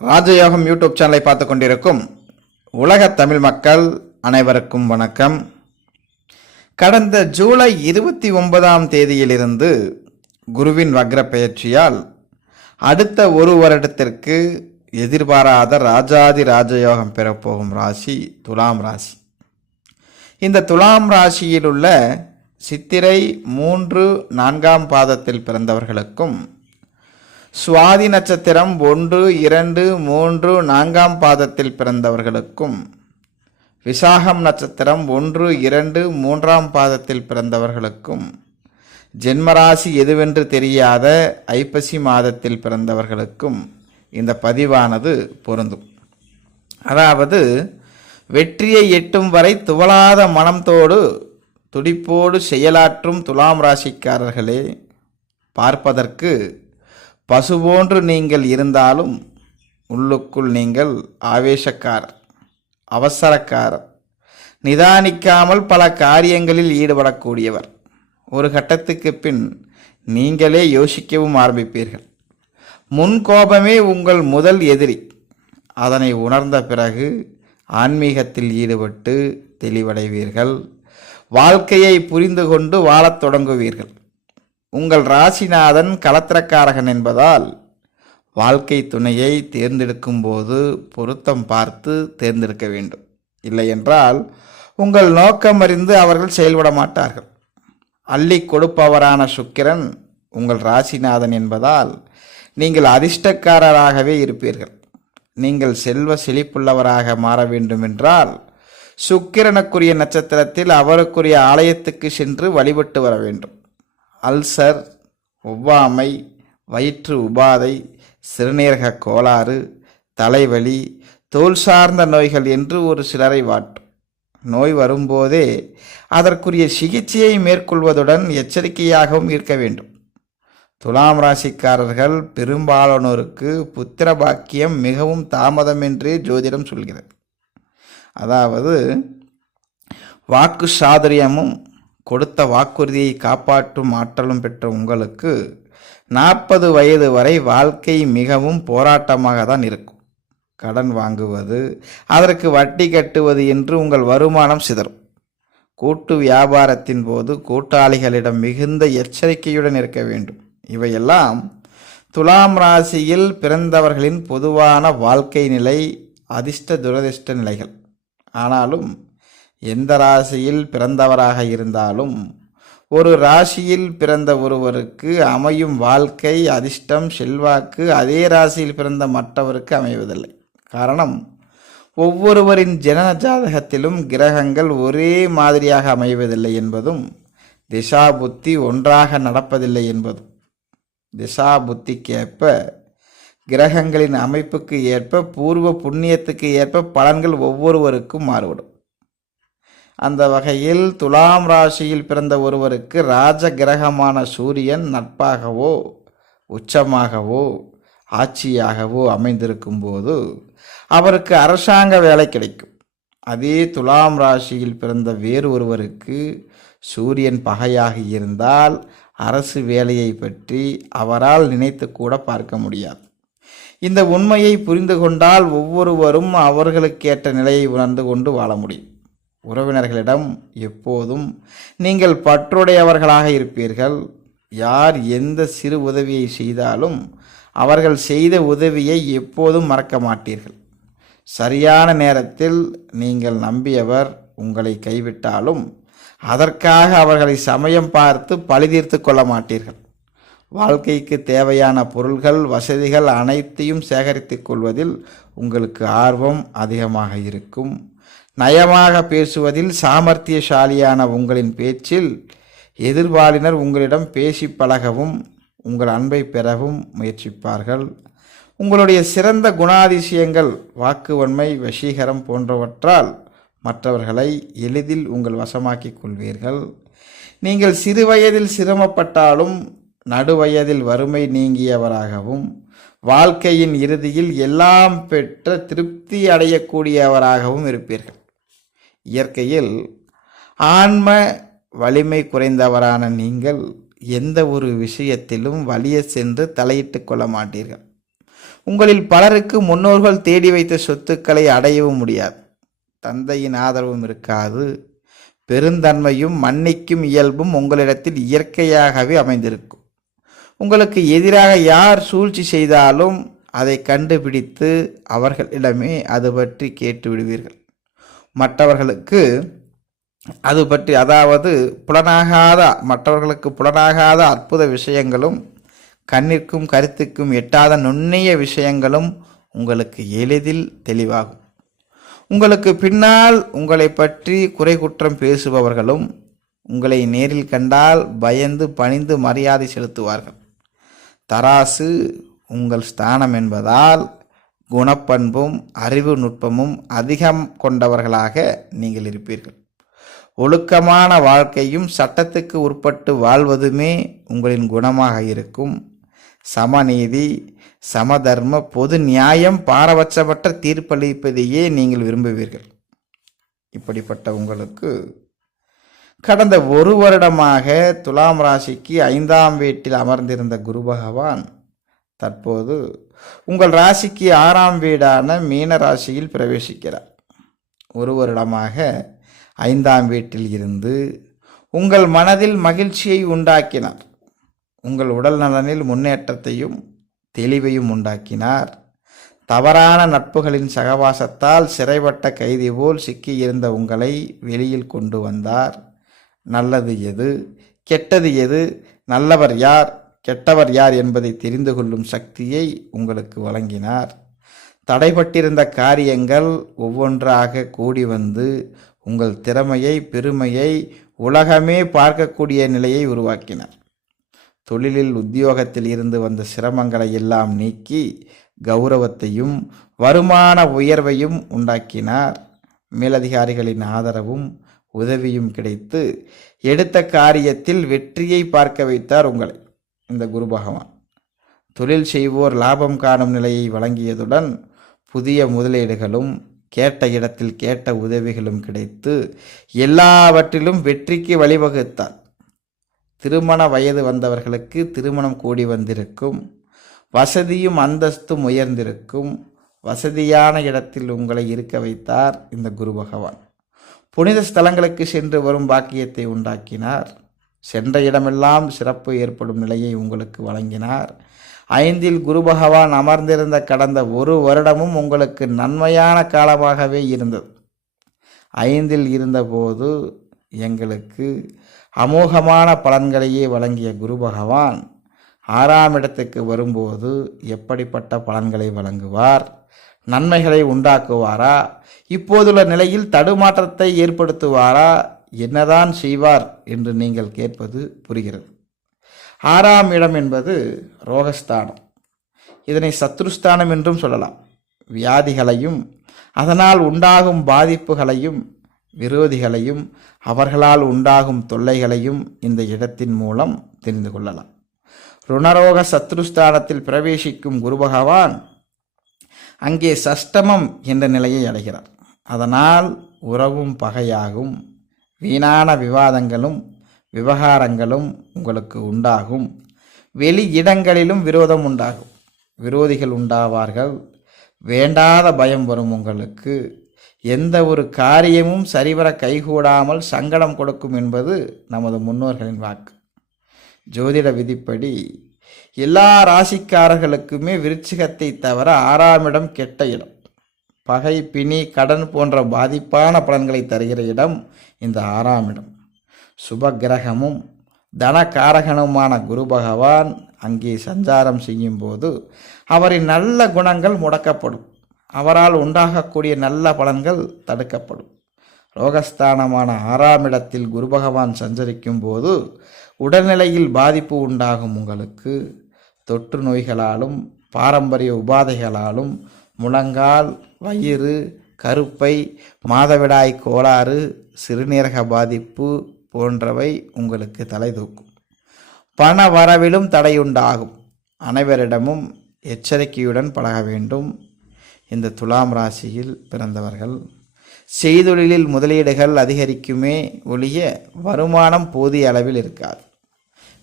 ராஜயோகம் யூடியூப் சேனலை பார்த்து கொண்டிருக்கும் உலக தமிழ் மக்கள் அனைவருக்கும் வணக்கம். கடந்த ஜூலை இருபத்தி ஒன்பதாம் தேதியிலிருந்து குருவின் வக்ர பெயர்ச்சியால் அடுத்த ஒரு வருடத்திற்கு எதிர்பாராத ராஜாதி ராஜயோகம் பெறப்போகும் ராசி துலாம் ராசி. இந்த துலாம் ராசியில் உள்ள சித்திரை மூன்று நான்காம் பாதத்தில் பிறந்தவர்களுக்கும் சுவாதி நட்சத்திரம் ஒன்று இரண்டு மூன்று நான்காம் பாதத்தில் பிறந்தவர்களுக்கும் விசாகம் நட்சத்திரம் ஒன்று இரண்டு மூன்றாம் பாதத்தில் பிறந்தவர்களுக்கும் ஜென்மராசி எதுவென்று தெரியாத ஐப்பசி மாதத்தில் பிறந்தவர்களுக்கும் இந்த பதிவானது பொருந்தும். அதாவது வெற்றியை எட்டும் வரை துவளாத மனத்தோடு துடிப்போடு செயலாற்றும் துலாம் ராசிக்காரர்களே பார்ப்பதற்கு பசு போன்று நீங்கள் இருந்தாலும் உள்ளுக்குள் நீங்கள் ஆவேசக்காரர் அவசரக்காரர் நிதானிக்காமல் பல காரியங்களில் ஈடுபடக்கூடியவர். ஒரு கட்டத்துக்கு பின் நீங்களே யோசிக்கவும் ஆரம்பிப்பீர்கள். முன் கோபமே உங்கள் முதல் எதிரி. அதனை உணர்ந்த பிறகு ஆன்மீகத்தில் ஈடுபட்டு தெளிவடைவீர்கள். வாழ்க்கையை புரிந்து கொண்டு வாழத் தொடங்குவீர்கள். உங்கள் ராசிநாதன் கலத்திரக்காரகன் என்பதால் வாழ்க்கை துணையை தேர்ந்தெடுக்கும் போது பொருத்தம் பார்த்து தேர்ந்தெடுக்க வேண்டும். இல்லையென்றால் உங்கள் நோக்கம் அறிந்து அவர்கள் செயல்பட மாட்டார்கள். அள்ளி கொடுப்பவரான சுக்கிரன் உங்கள் ராசிநாதன் என்பதால் நீங்கள் அதிர்ஷ்டக்காரராகவே இருப்பீர்கள். நீங்கள் செல்வ செழிப்புள்ளவராக மாற வேண்டுமென்றால் சுக்கிரனுக்குரிய நட்சத்திரத்தில் அவருக்குரிய ஆலயத்துக்கு சென்று வழிபட்டு வர வேண்டும். அல்சர் ஒவ்வாமை வயிற்று உபாதை சிறுநீரக கோளாறு தலைவலி தோல் சார்ந்த நோய்கள் என்று ஒரு சிலரை வாட்டும் நோய் வரும்போதே அதற்குரிய சிகிச்சையை மேற்கொள்வதுடன் எச்சரிக்கையாகவும் இருக்க வேண்டும். துலாம் ராசிக்காரர்கள் பெரும்பாலானோருக்கு புத்திர பாக்கியம் மிகவும் தாமதம் என்றே ஜோதிடம் சொல்கிறது. அதாவது வாக்கு சாதுரியமும் கொடுத்த வாக்குறுதியை காப்பாற்றும் ஆற்றலும் பெற்ற உங்களுக்கு நாற்பது வயது வரை வாழ்க்கை மிகவும் போராட்டமாக தான் இருக்கும். கடன் வாங்குவது அதற்கு வட்டி கட்டுவது என்று உங்கள் வருமானம் சிதறும். கூட்டு வியாபாரத்தின் போது கூட்டாளிகளிடம் மிகுந்த எச்சரிக்கையுடன் இருக்க வேண்டும். இவையெல்லாம் துலாம் ராசியில் பிறந்தவர்களின் பொதுவான வாழ்க்கை நிலை அதிர்ஷ்ட துரதிர்ஷ்ட நிலைகள். ஆனாலும் எந்த ராசியில் பிறந்தவராக இருந்தாலும் ஒரு ராசியில் பிறந்த ஒருவருக்கு அமையும் வாழ்க்கை அதிர்ஷ்டம் செல்வாக்கு அதே ராசியில் பிறந்த மற்றவருக்கு அமைவதில்லை. காரணம் ஒவ்வொருவரின் ஜனன ஜாதகத்திலும் கிரகங்கள் ஒரே மாதிரியாக அமைவதில்லை என்பதும் திசா புத்தி ஒன்றாக நடப்பதில்லை என்பதும். திசா புத்திக்கேற்ப கிரகங்களின் அமைப்புக்கு ஏற்ப பூர்வ புண்ணியத்துக்கு ஏற்ப பலன்கள் ஒவ்வொருவருக்கும் மாறுபடும். அந்த வகையில் துலாம் ராசியில் பிறந்த ஒருவருக்கு ராஜ கிரகமான சூரியன் நட்பாகவோ உச்சமாகவோ ஆட்சியாகவோ அமைந்திருக்கும் போது அவருக்கு அரசாங்க வேலை கிடைக்கும். அதே துலாம் ராசியில் பிறந்த வேறு ஒருவருக்கு சூரியன் பகையாக இருந்தால் அரசு வேலையை பற்றி அவரால் நினைத்து கூட பார்க்க முடியாது. இந்த உண்மையை புரிந்து கொண்டால் ஒவ்வொருவரும் அவர்களுக்கேற்ற நிலையை உணர்ந்து கொண்டு வாழ முடியும். உறவினர்களிடம் எப்போதும் நீங்கள் பற்றுடையவர்களாக இருப்பீர்கள். யார் எந்த சிறு உதவியை செய்தாலும் அவர்கள் செய்த உதவியை எப்போதும் மறக்க மாட்டீர்கள். சரியான நேரத்தில் நீங்கள் நம்பியவர் உங்களை கைவிட்டாலும் அதற்காக அவர்களை சமயம் பார்த்து பழிதீர்த்து கொள்ள மாட்டீர்கள். வாழ்க்கைக்கு தேவையான பொருள்கள் வசதிகள் அனைத்தையும் சேகரித்துக் கொள்வதில் உங்களுக்கு ஆர்வம் அதிகமாக இருக்கும். நயமாக பேசுவதில் சாமர்த்தியசாலியான உங்களின் பேச்சில் எதிர்பாலினர் உங்களிடம் பேசி பழகவும் உங்கள் அன்பை பெறவும் முயற்சிப்பார்கள். உங்களுடைய சிறந்த குணாதிசயங்கள் வாக்குவன்மை வசீகரம் போன்றவற்றால் மற்றவர்களை எளிதில் உங்கள் வசமாக்கிக் கொள்வீர்கள். நீங்கள் சிறுவயதில் சிரமப்பட்டாலும் நடுவயதில் வறுமை நீங்கியவராகவும் வாழ்க்கையின் இறுதியில் எல்லாம் பெற்ற திருப்தி அடையக்கூடியவராகவும் இருப்பீர்கள். இயற்கையில் ஆன்ம வலிமை குறைந்தவரான நீங்கள் எந்த ஒரு விஷயத்திலும் வலிய சென்று தலையிட்டு கொள்ள மாட்டீர்கள். உங்களில் பலருக்கு முன்னோர்கள் தேடி வைத்த சொத்துக்களை அடையவும் முடியாது. தந்தையின் ஆதரவும் இருக்காது. பெருந்தன்மையும் மன்னிக்கும் இயல்பும் உங்களிடத்தில் இயற்கையாகவே அமைந்திருக்கும். உங்களுக்கு எதிராக யார் சூழ்ச்சி செய்தாலும் அதை கண்டுபிடித்து அவர்களிடமே அது பற்றி கேட்டு விடுவீர்கள். மற்றவர்களுக்கு அது பற்றி அதாவது புலனாகாத மற்றவர்களுக்கு புலனாகாத அற்புத விஷயங்களும் கண்ணிற்கும் கருத்துக்கும் எட்டாத நுண்ணிய விஷயங்களும் உங்களுக்கு எளிதில் தெளிவாகும். உங்களுக்கு பின்னால் உங்களை பற்றி குறை குற்றம் பேசுபவர்களும் உங்களை நேரில் கண்டால் பயந்து பணிந்து மரியாதை செலுத்துவார்கள். தராசு உங்கள் ஸ்தானம் என்பதால் குணப்பண்பும் அறிவு நுட்பமும் அதிகம் கொண்டவர்களாக நீங்கள் இருப்பீர்கள். ஒழுக்கமான வாழ்க்கையும் சட்டத்துக்கு உட்பட்டு வாழ்வதுமே உங்களின் குணமாக இருக்கும். சமநீதி சமதர்ம பொது நியாயம் பாரபட்சமற்ற தீர்ப்பளிப்பதையே நீங்கள் விரும்புவீர்கள். இப்படிப்பட்ட உங்களுக்கு கடந்த ஒரு வருடமாக துலாம் ராசிக்கு ஐந்தாம் வீட்டில் அமர்ந்திருந்த குரு பகவான் தற்போது உங்கள் ராசிக்கு ஆறாம் வீடான மீன ராசியில் பிரவேசிக்கிறார். ஒரு வருடமாக ஐந்தாம் வீட்டில் இருந்து உங்கள் மனதில் மகிழ்ச்சியை உண்டாக்கினார். உங்கள் உடல் நலனில் முன்னேற்றத்தையும் தெளிவையும் உண்டாக்கினார். தவறான நட்புகளின் சகவாசத்தால் சிறைப்பட்ட கைதி போல் சிக்கியிருந்த உங்களை வெளியில் கொண்டு வந்தார். நல்லது எது? கெட்டது எது? நல்லவர் யார்? கெட்டவர் யார் என்பதை தெரிந்து கொள்ளும் சக்தியை உங்களுக்கு வழங்கினார். தடைப்பட்டிருந்த காரியங்கள் ஒவ்வொன்றாக கூடி வந்து உங்கள் திறமையை பெருமையை உலகமே பார்க்கக்கூடிய நிலையை உருவாக்கினார். தொழிலில் உத்தியோகத்தில் இருந்து வந்த சிரமங்களை எல்லாம் நீக்கி கௌரவத்தையும் வருமான உயர்வையும் உண்டாக்கினார். மேலதிகாரிகளின் ஆதரவும் உதவியும் கிடைத்து எடுத்த காரியத்தில் வெற்றியை பார்க்க வைத்தார் உங்களை. இந்த குரு பகவான். தொழில் செய்வோர் லாபம் காணும் நிலையை வழங்கியதுடன் புதிய முதலீடுகளும் கேட்ட இடத்தில் கேட்ட உதவிகளும் கிடைத்து எல்லாவற்றிலும் வெற்றிக்கு வழிவகுத்தார். திருமண வயது வந்தவர்களுக்கு திருமணம் கூடி வந்திருக்கும். வசதியும் அந்தஸ்தும் உயர்ந்திருக்கும். வசதியான இடத்தில் உங்களை இருக்க வைத்தார் இந்த குரு பகவான். புனித ஸ்தலங்களுக்கு சென்று வரும் பாக்கியத்தை உண்டாக்கினார். சென்ற இடமெல்லாம் சிறப்பு ஏற்படும் நிலையை உங்களுக்கு வழங்கினார். ஐந்தில் குரு பகவான் அமர்ந்திருந்த கடந்த ஒரு வருடமும் உங்களுக்கு நன்மையான காலமாகவே இருந்தது. ஐந்தில் இருந்தபோது எங்களுக்கு அமோகமான பலன்களையே வழங்கிய குரு பகவான் ஆறாம் இடத்துக்கு வரும்போது எப்படிப்பட்ட பலன்களை வழங்குவார்? நன்மைகளை உண்டாக்குவாரா? இப்போதுள்ள நிலையில் தடுமாற்றத்தை ஏற்படுத்துவாரா? என்னதான் செய்வார் என்று நீங்கள் கேட்பது புரிகிறது. ஆறாம் இடம் என்பது ரோகஸ்தானம். இதனை சத்ருஸ்தானம் என்றும் சொல்லலாம். வியாதிகளையும் அதனால் உண்டாகும் பாதிப்புகளையும் விரோதிகளையும் அவர்களால் உண்டாகும் தொல்லைகளையும் இந்த இடத்தின் மூலம் தெரிந்து கொள்ளலாம். ருணரோக சத்ருஸ்தானத்தில் பிரவேசிக்கும் குரு பகவான் அங்கே சஷ்டமம் என்ற நிலையை அடைகிறார். அதனால் உறவும் பகையாகும். வீணான விவாதங்களும் விவகாரங்களும் உங்களுக்கு உண்டாகும். வெளி இடங்களிலும் விரோதம் உண்டாகும். விரோதிகள் உண்டாவார்கள். வேண்டாத பயம் வரும் உங்களுக்கு. எந்த ஒரு காரியமும் சரிவர கைகூடாமல் சங்கடம் கொடுக்கும் என்பது நமது முன்னோர்களின் வாக்கு. ஜோதிட விதிப்படி எல்லா ராசிக்காரர்களுக்குமே விருச்சிகத்தை தவிர ஆறாம் இடம் கெட்ட இடம். பகை பிணி கடன் போன்ற பாதிப்பான பலன்களை தருகிற இடம் இந்த ஆறாம் இடம். சுப கிரகமும் தனகாரகனுமான குரு பகவான் அங்கே சஞ்சாரம் செய்யும் போது அவரின் நல்ல குணங்கள் முடக்கப்படும். அவரால் உண்டாகக்கூடிய நல்ல பலன்கள் தடுக்கப்படும். ரோகஸ்தானமான ஆறாம் இடத்தில் குரு பகவான் சஞ்சரிக்கும் போது உடல்நிலையில் பாதிப்பு உண்டாகும் உங்களுக்கு. தொற்று நோய்களாலும் பாரம்பரிய உபாதைகளாலும் முழங்கால் வயிறு கருப்பை மாதவிடாய் கோளாறு சிறுநீரக பாதிப்பு போன்றவை உங்களுக்கு தலை தூக்கும். பண வரவிலும் தடையுண்டாகும். அனைவரிடமும் எச்சரிக்கையுடன் பழக வேண்டும். இந்த துலாம் ராசியில் பிறந்தவர்கள் செய்தொழிலில் முதலீடுகள் அதிகரிக்குமே ஒழிய வருமானம் போதிய அளவில் இருக்காது.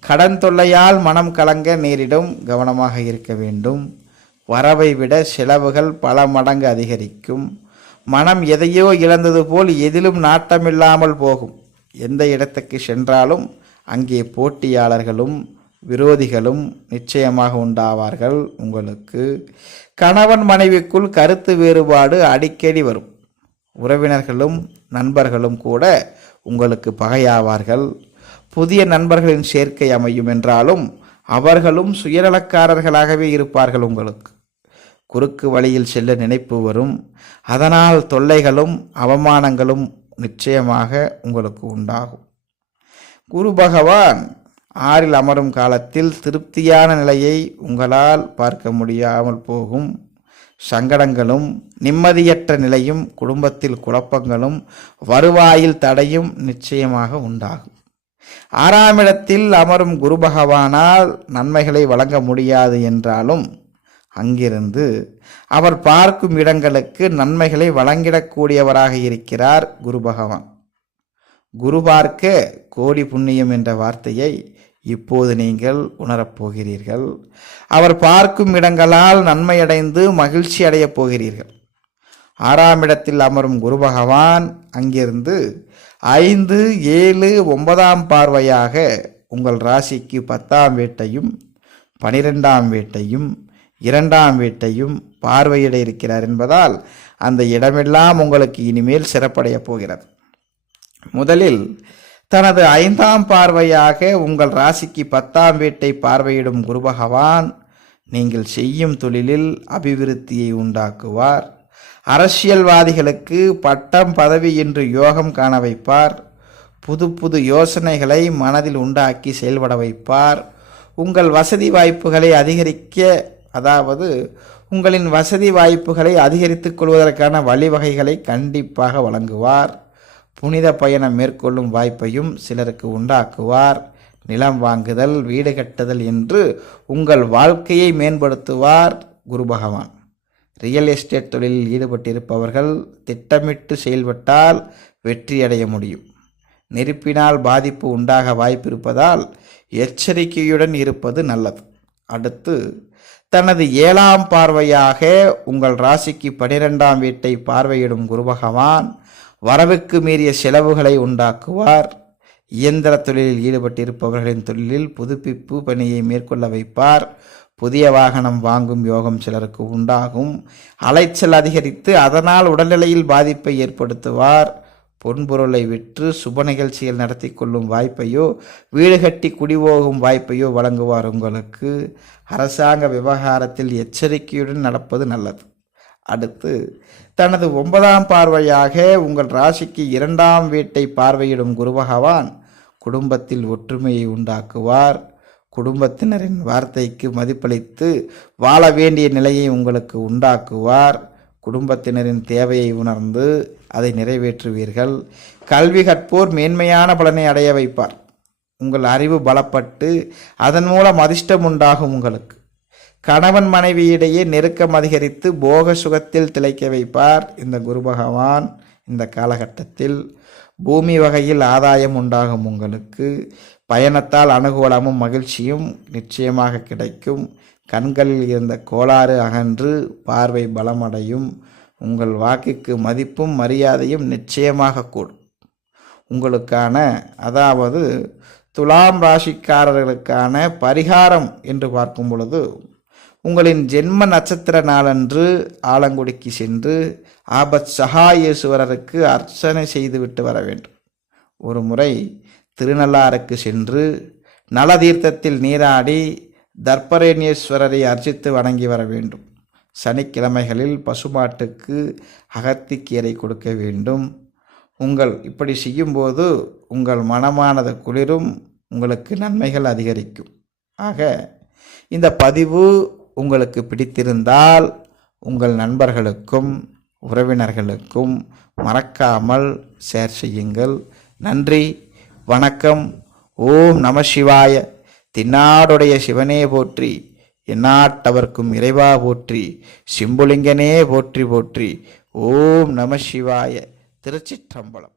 கடன் தொல்லையால் மனம் கலங்க நேரிடும் கவனமாக இருக்க வேண்டும். வரவை விட செலவுகள் பல மடங்கு அதிகரிக்கும். மனம் எதையோ இழந்தது போல் எதிலும் நாட்டமில்லாமல் போகும். எந்த இடத்துக்கு சென்றாலும் அங்கே போட்டியாளர்களும் விரோதிகளும் நிச்சயமாக உண்டாவார்கள் உங்களுக்கு. கணவன் மனைவிக்குள் கருத்து வேறுபாடு அடிக்கடி வரும். உறவினர்களும் நண்பர்களும் கூட உங்களுக்கு பகையாவார்கள். புதிய நண்பர்களின் சேர்க்கை அமையும் என்றாலும் அவர்களும் சுயநலக்காரர்களாகவே இருப்பார்கள் உங்களுக்கு. குறுக்கு வழியில் செல்ல நினைப்பு வரும். அதனால் தொல்லைகளும் அவமானங்களும் நிச்சயமாக உங்களுக்கு உண்டாகும். குரு பகவான் ஆறில் அமரும் காலத்தில் திருப்தியான நிலையை உங்களால் பார்க்க முடியாமல் போகும். சங்கடங்களும் நிம்மதியற்ற நிலையும் குடும்பத்தில் குழப்பங்களும் வருவாயில் தடையும் நிச்சயமாக உண்டாகும். ஆறாம் இடத்தில் அமரும் குரு பகவானால் நன்மைகளை வழங்க முடியாது என்றாலும் அங்கிருந்து அவர் பார்க்கும் இடங்களுக்கு நன்மைகளை வழங்கிடக்கூடியவராக இருக்கிறார் குரு பகவான். குரு பார்க்க கோடி புண்ணியம் என்ற வார்த்தையை இப்போது நீங்கள் உணரப் போகிறீர்கள். அவர் பார்க்கும் இடங்களால் நன்மையடைந்து மகிழ்ச்சி அடையப் போகிறீர்கள். ஆறாம் இடத்தில் அமரும் குரு பகவான் அங்கிருந்து ஐந்து ஏழு ஒன்பதாம் பார்வையாக உங்கள் ராசிக்கு பத்தாம் வீட்டையும் பனிரெண்டாம் வீட்டையும் இரண்டாம் வீட்டையும் பார்வையிட இருக்கிறார் என்பதால் அந்த இடமெல்லாம் உங்களுக்கு இனிமேல் சிறப்படையப் போகிறது. முதலில் தனது ஐந்தாம் பார்வையாக உங்கள் ராசிக்கு பத்தாம் வீட்டை பார்வையிடும் குரு பகவான் நீங்கள் செய்யும் தொழிலில் அபிவிருத்தியை உண்டாக்குவார். அரசியல்வாதிகளுக்கு பட்டம் பதவி என்று யோகம் காண வைப்பார். புது புது யோசனைகளை மனதில் உண்டாக்கி செயல்பட வைப்பார். உங்கள் வசதி வாய்ப்புகளை அதிகரிக்க அதாவது உங்களின் வசதி வாய்ப்புகளை அதிகரித்துக் கொள்வதற்கான வழிவகைகளை கண்டிப்பாக வழங்குவார். புனித பயணம் மேற்கொள்ளும் வாய்ப்பையும் சிலருக்கு உண்டாக்குவார். நிலம் வாங்குதல் வீடு கட்டுதல் என்று உங்கள் வாழ்க்கையை மேம்படுத்துவார் குரு பகவான். ரியல் எஸ்டேட் தொழிலில் ஈடுபட்டிருப்பவர்கள் திட்டமிட்டு செயல்பட்டால் வெற்றியடைய முடியும். நெருப்பினால் பாதிப்பு உண்டாக வாய்ப்பிருப்பதால் எச்சரிக்கையுடன் இருப்பது நல்லது. அடுத்து தனது ஏழாம் பார்வையாக உங்கள் ராசிக்கு பனிரெண்டாம் வீட்டை பார்வையிடும் குரு பகவான் வரவுக்கு மீறிய செலவுகளை உண்டாக்குவார். இயந்திர தொழிலில் ஈடுபட்டிருப்பவர்களின் தொழிலில் புதுப்பிப்பு பணியை மேற்கொள்ள வைப்பார். புதிய வாகனம் வாங்கும் யோகம் சிலருக்கு உண்டாகும். அலைச்சல் அதிகரித்து அதனால் உடல்நிலையில் பாதிப்பை ஏற்படுத்துவார். பொன்பொருளை விற்று சுப நிகழ்ச்சிகள் நடத்தி கொள்ளும் வாய்ப்பையோ வீடு கட்டி குடிபோகும் வாய்ப்பையோ வழங்குவார் உங்களுக்கு. அரசாங்க விவகாரத்தில் எச்சரிக்கையுடன் நடப்பது நல்லது. அடுத்து தனது ஒன்பதாம் பார்வையாக உங்கள் ராசிக்கு இரண்டாம் வீட்டை பார்வையிடும் குரு பகவான் குடும்பத்தில் ஒற்றுமையை உண்டாக்குவார். குடும்பத்தினரின் வார்த்தைக்கு மதிப்பளித்து வாழ வேண்டிய நிலையை உங்களுக்கு உண்டாக்குவார். குடும்பத்தினரின் தேவையை உணர்ந்து அதை நிறைவேற்றுவீர்கள். கல்வி கற்போர் மேன்மையான பலனை அடைய வைப்பார். உங்கள் அறிவு பலப்பட்டு அதன் மூலம் அதிர்ஷ்டம் உண்டாகும் உங்களுக்கு. கணவன் மனைவியிடையே நெருக்கம் அதிகரித்து போக சுகத்தில் திளைக்க வைப்பார். இந்த குரு பகவான் இந்த காலகட்டத்தில் பூமி வகையில் ஆதாயம் உண்டாகும் உங்களுக்கு. பயணத்தால் அனுகூலமும் மகிழ்ச்சியும் நிச்சயமாக கிடைக்கும். கண்களில் இருந்த கோளாறு அகன்று பார்வை பலமடையும். உங்கள் வாக்குக்கு மதிப்பும் மரியாதையும் நிச்சயமாக கூடும். உங்களுக்கான அதாவது துலாம் ராசிக்காரர்களுக்கான பரிகாரம் என்று பார்க்கும் பொழுது உங்களின் ஜென்ம நட்சத்திர நாளன்று ஆலங்குடிக்கு சென்று ஆபத் சகாயேஸ்வரருக்கு அர்ச்சனை செய்துவிட்டு வர வேண்டும். ஒரு முறை திருநள்ளாறுக்கு சென்று நலதீர்த்தத்தில் நீராடி தர்ப்பரேணியேஸ்வரரை அர்ச்சித்து வணங்கி வர வேண்டும். சனிக்கிழமைகளில் பசுமாட்டுக்கு அகத்திக்கீரை கொடுக்க வேண்டும். உங்கள் இப்படி செய்யும்போது உங்கள் மனமானது குளிரும் உங்களுக்கு நன்மைகள் அதிகரிக்கும். ஆக இந்த பதிவு உங்களுக்கு பிடித்திருந்தால் உங்கள் நண்பர்களுக்கும் உறவினர்களுக்கும் மறக்காமல் ஷேர் செய்யுங்கள். நன்றி வணக்கம். ஓம் நம சிவாய. தின்னாடுடைய சிவனே போற்றி எந்நாட்டவர்க்கும் இறைவா போற்றி சிம்புலிங்கனே போற்றி போற்றி. ஓம் நம சிவாய. திருச்சிற்றம்பலம்.